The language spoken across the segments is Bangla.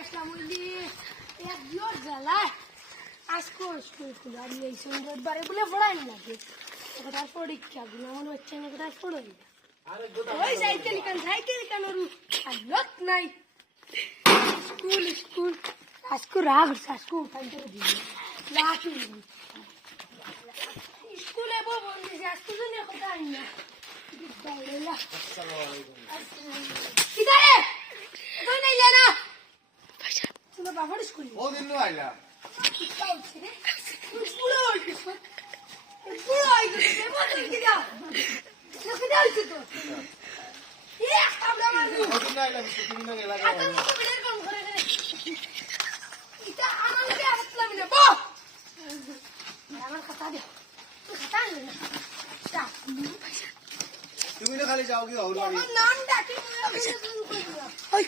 আসলাম ওইলি এক জোর জ্বালায় আজকে স্কুল খুলে আর এই সুন্দরবারে বলে পড়াই লাগে একটা পরীক্ষা গুলো মনে হচ্ছে না একটা পড়াই ওই সাইকেল কান ওর লোক নাই স্কুল স্কুল আজকে রাগ আজকে উঠাই করে দিই লাঠি স্কুলে বউ বন্ধু আজকে জন্য কথা আই না কিদারে তুই নাই লেনা তুমি বাবার স্কুল ও দিন আইলা পুরো আইছে বল কি দাও কি দাও তো এ আমরা মারবো ও দিন আইলা তুমি না গেলা এটা আমার লাগে আসলাম না বল আমার কথা দে কথা না তুমি না খালি যাও কি হল বাড়ি আমার নাম ডাকি ওই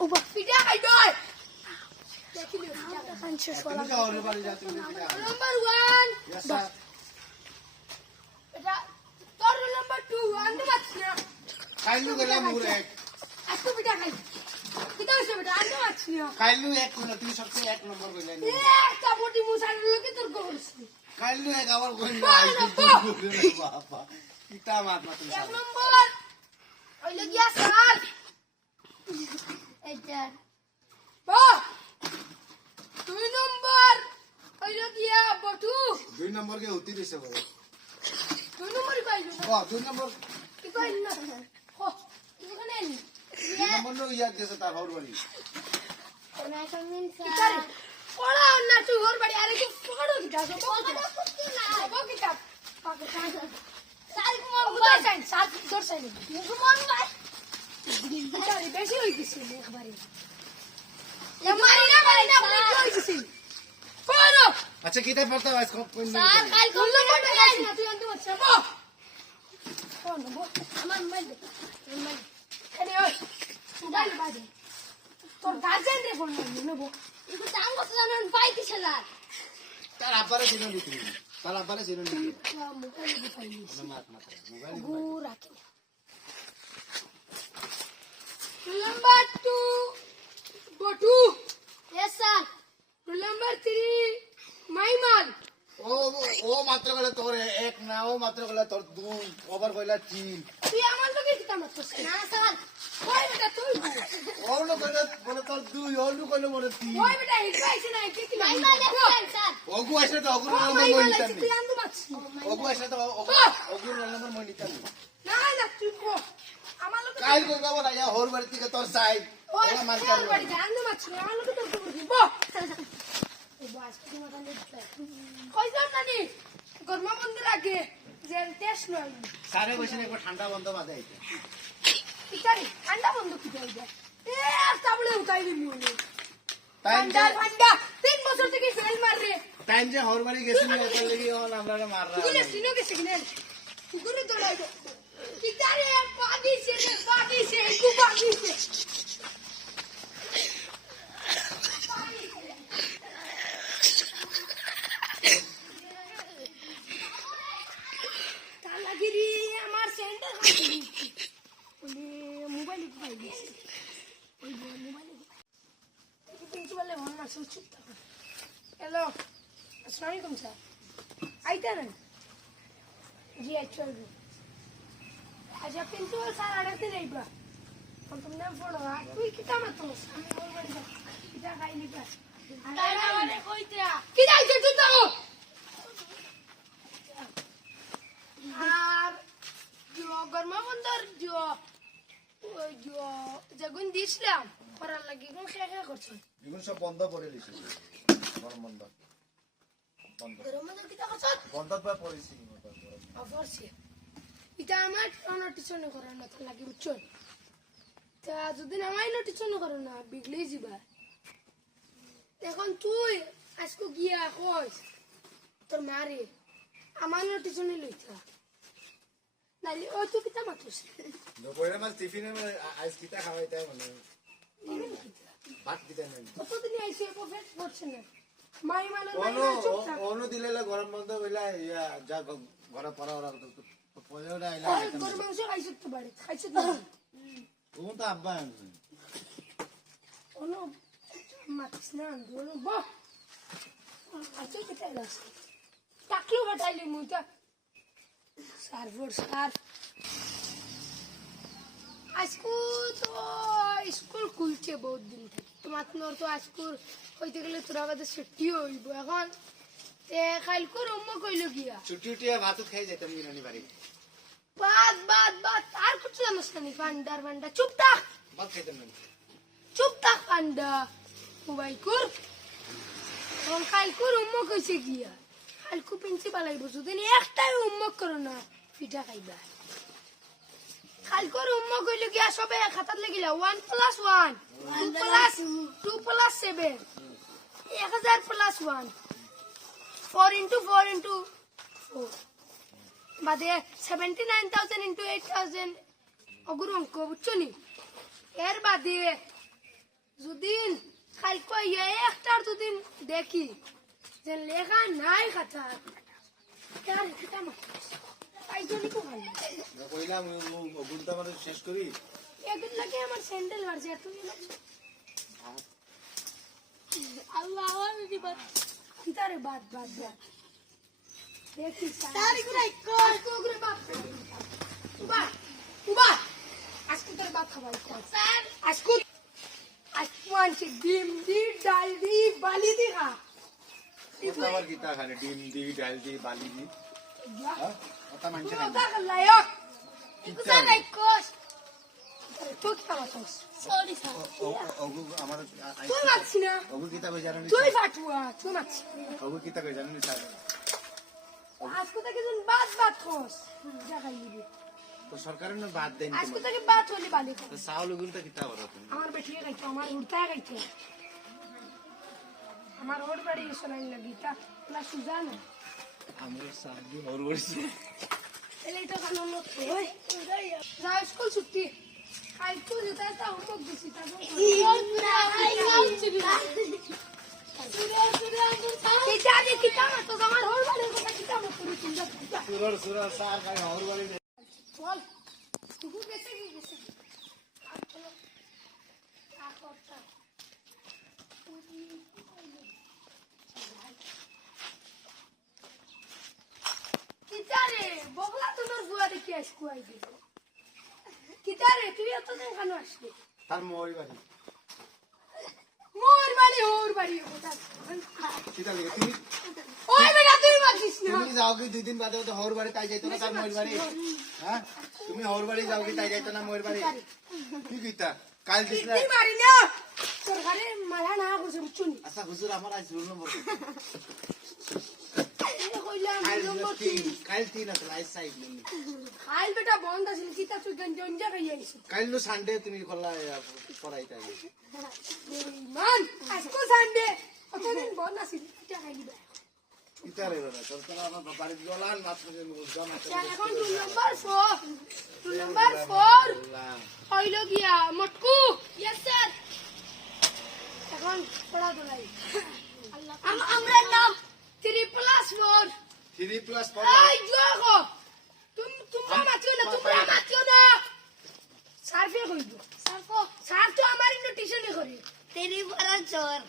ও বাপ পিটা আই দই দেখি লো কাঞ্চে সোলা তুমি যাও হল বাড়ি যা তুমি নাম্বার 1 यस স্যার এটা তোর নাম্বার 2 আনতে পারছিস না কাইলু গেলা মুরে আজকে পিটা খাই পিটা হইছে বেটা আনতে পারছিস না কাইলু এক কোন তুই সবচেয়ে এক নম্বর কইলা নি কাপড়টি মুছার লোকে তোর করছিস কাইলু এক আবার কইল বাবা কিটা মাত মাত এক নম্বর হইল গিয়া সাল এটা বা 2 নম্বর হইল গিয়া বটু দুই নম্বর কে উত্তি দিছে বড় 2 নম্বর কইল না ও দুই নম্বর কি কইল না হো এখানে নি দুই নম্বর নো ইয়াদ দিছে তার হল বাড়ি কোনা কমিন স্যার পড়া না তুই ঘর বাড়ি আরে কি পড়ো কি দাও বল কি কাপ পাকিস্তান সাল কুমার বুঝাই সাইন সাত তোর সাইন মুসলমান ভাই দিদি বেশি হই গেছে একবারে মারি না বলে কি হই গেছে পড়ো আচ্ছা কিটা পড়তা আজ কোন স্যার কাল কোন নম্বরটা গাইছ না তুই আনতে পারছিস বল কোন বল আমার মোবাইল দে মোবাইল এনে ওই মোবাইল বাজে তোর গার্জেন রে ফোন নেবো এটা টাং কথা জানেন পাই কি ছেলা তার আপারে ছিল নি তার আপারে ছিল নি মোবাইল দি পাইনি মাত মাত মোবাইল গু রাখি নাম্বার 2 বটু यस স্যার নাম্বার 3 মাইমাল ও মাত্র গেলে তোর এক না ও মাত্র গেলে তোর দুই ওভার কইলা তিন তুই আমার লগে কি কাম করছিস না স্যার কই বেটা তুই ও নো কইলে বলে তোর দুই ও নো কইলে বলে তিন কই বেটা হিটবাইছে না কি মাইমাল স্যার ওগু আসলে তো ওগুর নম্বর মই মাইমাল নিতাম তুই আনতে পারছিস ওগু আসলে তো ওগুর নম্বর মই নিতাম না না তুই কো আমার লগে কাল কই গাবো না ইয়া হোর বাড়ি থেকে তোর সাই ওই ওরা মারতাম তোর বাড়ি আনতে পারছিস আমার লগে তোর করবি এই বাস কি মাথা নিতে কই যাম নানি গরমা বন্ধ রাখে যে টেস্ট নয় সারে বসে একবার ঠান্ডা বন্ধ বাদে আইতে ইতারি ঠান্ডা বন্ধ কি যাই এ সাবলে উঠাই দিবি মনে টাইম ঠান্ডা ঠান্ডা 3 বছর থেকে ফেল মার রে টাইম যে হোর বাড়ি গেছিল এত লাগি ও আমরা মাররা তুই সিনো গেছে কিনে গুরু দড়াই ইতারি পাগিছে একটু পাগিছে তালাগিরি আমার সেন্টার ওলে মোবাইল কি পাই গেছে ওই মোবাইল কি প্রিন্সিপাল এ মন না চুপ থাকো হ্যালো আসসালামু আলাইকুম স্যার আইতা না জি আচ্ছা আচ্ছা প্রিন্সিপাল স্যার আড়াতে যাইবা তুমি না পড়ো তুই কি কাম তো আমি বলবেন এটা খাইলি পাস তারা মানে কইতা কি যাইছে তুই তো আর গরমা বন্ধর যেগুন দিয়েছিলাম করার লাগে এগুলো শেষ করছো এগুলো সব বন্ধ করে দিছি গরম বন্ধ বন্ধ গরম বন্ধ কিটা করছো বন্ধ করে পড়েছি অফরছি এটা আমার নোটিশন করার মত লাগে বুঝছো তা যদি আমায় নোটিশন করো না বিগলেই যাবা এখন তুই আজকে গিয়া কইস তোর মারে আমার নোটিশনে লইতা নালি ও তুই কিতা মাতুস দুপুরে মাছ টিফিনে আইস কিটা খাওয়াইতে মানে ভাত দিতে নাই কতদিন আইসে প্রফেট করছে না মাই মানে অনু দিলে গরম বন্ধ হইলা ইয়া যা ঘরে পড়া ওরা তো পয়সা আইলা গরম মাংস খাইছ তো বাড়ি খাইছ তো ও তো আব্বা আনছে ono matis na ono bo acho kita las taklo bataili muta সার্ভার সার স্কুল তো স্কুল খুলছে বহুত দিন থেকে তোমার তো স্কুল হইতে গেলে তোরা আমাদের ছুটি হইব এখন কালকে রম্য কইল গিয়া ছুটি উঠিয়া ভাত খাই যেতাম বিনানি বাড়ি বাদ আর কিছু জানোস না ফান্ডা চুপ থাক ভাত খাইতাম না ফান্ডা মোবাইল কর এখন কালকে রম্য কইছে গিয়া কালকে প্রিন্সিপাল আইব যদি একটাই হোমওয়ার্ক করো না পিঠা খাইবা কালকে হোমওয়ার্ক কইল গিয়া সবে খাতাত লাগিলা 1 + 1 2 + 7 1000 + 1 4 × 4 × 4 বাদে 79,000 × 8,000 অগুর অঙ্ক বুঝছো নি এর বাদে যদি কালকে একটার দুদিন দেখি যে লেখা নাই খাতা তার খাতা মাত্র তাই জন্য তো ভালো কইলাম অগুনটা আমাদের শেষ করি একদিন লাগে আমার স্যান্ডেল মারছে আর তুমি আল্লাহ আল্লাহ বাদ কিতারে বাদ দেখি তারি গুলাই কোগরে বাদ উবা আজকে তোর বাদ খাবাই স্যার আজকে আনছি ডিম দি ডাল দি বালি দি খা আমার গীতা খানে ডিম দি ডাল দি বালি দি হ্যাঁ ওটা মানছে না ওটা লায়ক কিতা লাইকস তো কি কামাতস সরি স্যার অগু আমার তুই মারছিস না অগু গীতা কই জানেন তুই ফাটুয়া তুই মারছিস অগু গীতা কই জানেন স্যার আজকে থেকে যখন বাদ খোস জাগাই দিবি তো সরকারের না বাদ দেন আজকে থেকে বাদ হলি বালি খা তো সাউল অগুনটা গীতা বলো তুমি আমার বেটিয়ে গাইতো আমার উড়তায় গাইতো আমার ওর বাড়ি শোনাই লাগি তা না সুজানা আমরা সাদি और বলছি এলে এটা কানো লোক ওই যা স্কুল ছুটি কাল তো যেটা তা হোমওয়ার্ক দিছি তা এই জানি কিটা না তো আমার ওর বাড়ি কথা কিটা না পুরো চিন্তা সুরর সার কাই और বলি চল তুই গেছে আর চলো আর করতা কিতারে বগলা তোমার বুয়া দেখি আইসকু আই দিল কিতারে তুই এত দিন কেন আসলি তার মই বাড়ি ওর বাড়ি কথা কিতা লাগে তুমি ওই বেটা তুই মাছিস না তুমি যাও কি দুই দিন বাদে তো হর বাড়ি তাই যাইতো না তার মই বাড়ি হ্যাঁ তুমি হর বাড়ি যাও কি তাই যাইতো না মই বাড়ি কি কইতা কাল দিছ না তুই মারি না সরকারে মালা না করছে বুঝছুনি আচ্ছা হুজুর আমার আজ রুল নম্বর কইলাম নম্বর কাল 3 আছে আইস সাইড নেই খাইল বেটা বন্ধ আছে কিতা তুই গঞ্জা খাই আইছিস কাল নো সানডে তুমি কল্লা পড়াই তাই মান আজকে সানডে অতদিন বন্ধ আছে কিতা খাই দিবা কিতা রে বাবা তোর তো আমার বাড়ি জলান মাত্র যে মুজা মাত্র এখন 2 নম্বর 4 হইল গিয়া মটকু ইয়েস স্যার এখন পড়া দলাই আমরা নাম 3 + 4 3 + 4 এই জগো তোমরা মাতিও না স্যার ফের কইব স্যার তো আমার নোটিশনে করে 3 + 4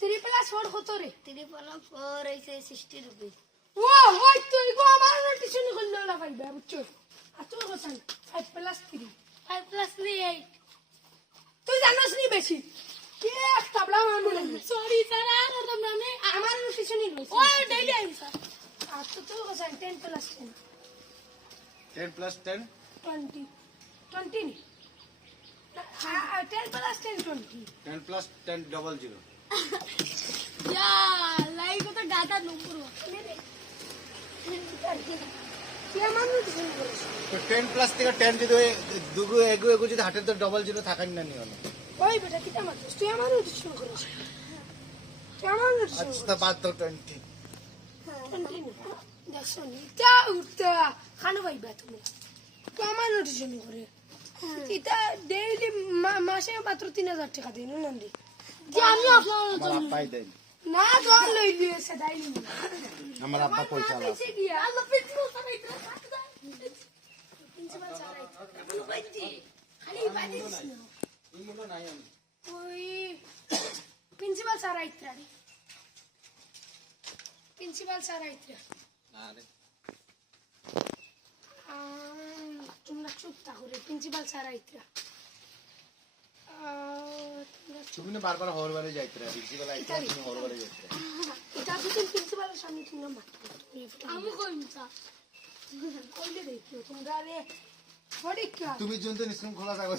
3 + 4 কত রে 3 + 4 হইছে 60 রুপি ও হই তুই গো আমার নোটিশনে করলে না পাইবা বুঝছো আর তুই কোথায় 5 + 3 5 + 3 8 তুই জানোস নি বেশি কে তাবলা মারবো সরি স্যার আর করতাম না আমি আমার নোটিশনে লইছি ও ডেইলি আইম স্যার আর তো তুই কোথায় 10 + 10 10 + 10 20 20 নি 10 + 10 20 10 + 10 ডবল 0 ইয়া লাইক তো গাটা নম্বর তুই আমার নোটিশনে করিস তো 10 প্লাস থেকে 10 যদি দুগু এগু এগু যদি হাটের তো ডবল 0 থাকাই না নিও না ওই বেটা কিটা মারছিস তুই আমার নোটিশনে করিস তুই আমার নোটিশনে আচ্ছা বাদ তো 20 দেখছো নি তা উঠতা খানো পাইবা তুমি তুই আমার নোটিশনে করে এটা ডেইলি মাসে মাত্র 3000 টাকা দিন না রে যে আমি আপনার আমার আব্বাই দেন না দল লই দিয়েছে দাইনি আমার আব্বা পয়সা আছে এসে গিয়া আল্লাহ প্রিন্সিপাল স্যার এটা প্রিন্সিপাল স্যার খালি বাইদিস না ওই স্যার আইত্রা রে প্রিন্সিপাল স্যার আইত্রা তোমরা চুপ থাকো রে প্রিন্সিপাল স্যার আইত্রা তুমি না বারবার হওয়ার বাড়ি যাইতে রে প্রিন্সিপাল আইতে তুমি হওয়ার বাড়ি যাইতে এটা যদি প্রিন্সিপালের সামনে তুমি মাত্র আমি কইম স্যার কইলে দেখিও তোমরা রে পরীক্ষা তুমি যখন নিশ্চয় খোলা থাকো